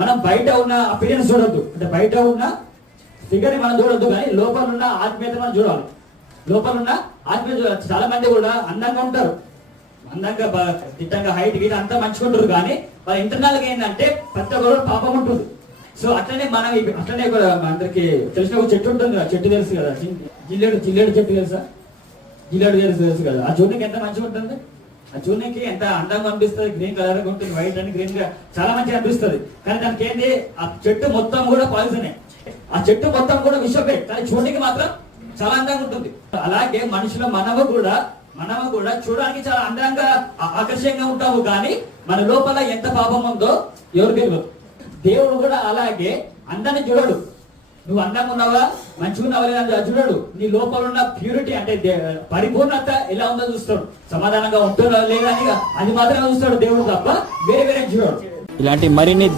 మనం బయట ఉన్న అపిరియన్స్ చూడొద్దు, అంటే బయట ఉన్న ఫిగర్ మనం చూడొద్దు, కానీ లోపల ఉన్న ఆత్మీయత మనం చూడాలి. లోపల ఉన్న ఆత్మీయత చూడాలి. చాలా మంది కూడా అందంగా ఉంటారు, అందంగా దిట్టంగా హైట్ గీట్ అంతా మంచిగా ఉంటారు, కానీ వాళ్ళ ఇంటర్నల్ గా ఏంటంటే ప్రతి ఒక్కరు పాపం ఉంటుంది. సో అట్లనే మనం అట్లనే కూడా అందరికి తెలిసిన ఒక చెట్టు ఉంటుంది కదా, చెట్టు తెలుసు కదా, జిల్లేడు చెట్టు తెలుసా? జిల్లేడు తెలుసు కదా. ఆ చూడడానికి ఎంత మంచిగా ఉంటుంది, ఆ చూడడానికి ఎంత అందంగా అనిపిస్తుంది, గ్రీన్ కలర్ గా ఉంటుంది, వైట్ అండ్ గ్రీన్ గా చాలా మంచిగా అనిపిస్తుంది. కానీ దానికి ఏంటి, ఆ చెట్టు మొత్తం కూడా పాయిజనే, ఆ చెట్టు మొత్తం కూడా విషపే, కానీ చూడడానికి మాత్రం చాలా అందంగా ఉంటుంది. అలాగే మనుషుల మనము కూడా చూడడానికి చాలా అందంగా ఆకర్షణీయంగా ఉంటాము, కానీ మన లోపల ఎంత పాపం ఉందో ఎవరు తెలియదు. దేవుడు కూడా అలాగే అందాన్ని చూడడు. నువ్వు అందంగా ఉన్నావా, మంచిగా ఉన్నావా లేదా చూడడు. నీ లోపల ఉన్న ప్యూరిటీ అంటే పరిపూర్ణత ఎలా ఉందో చూస్తాడు. సమాధానంగా ఉంటుందా లేదా అని అది మాత్రమే చూస్తాడు దేవుడు, తప్ప వేరే చూడడు. ఇలాంటి మరిన్ని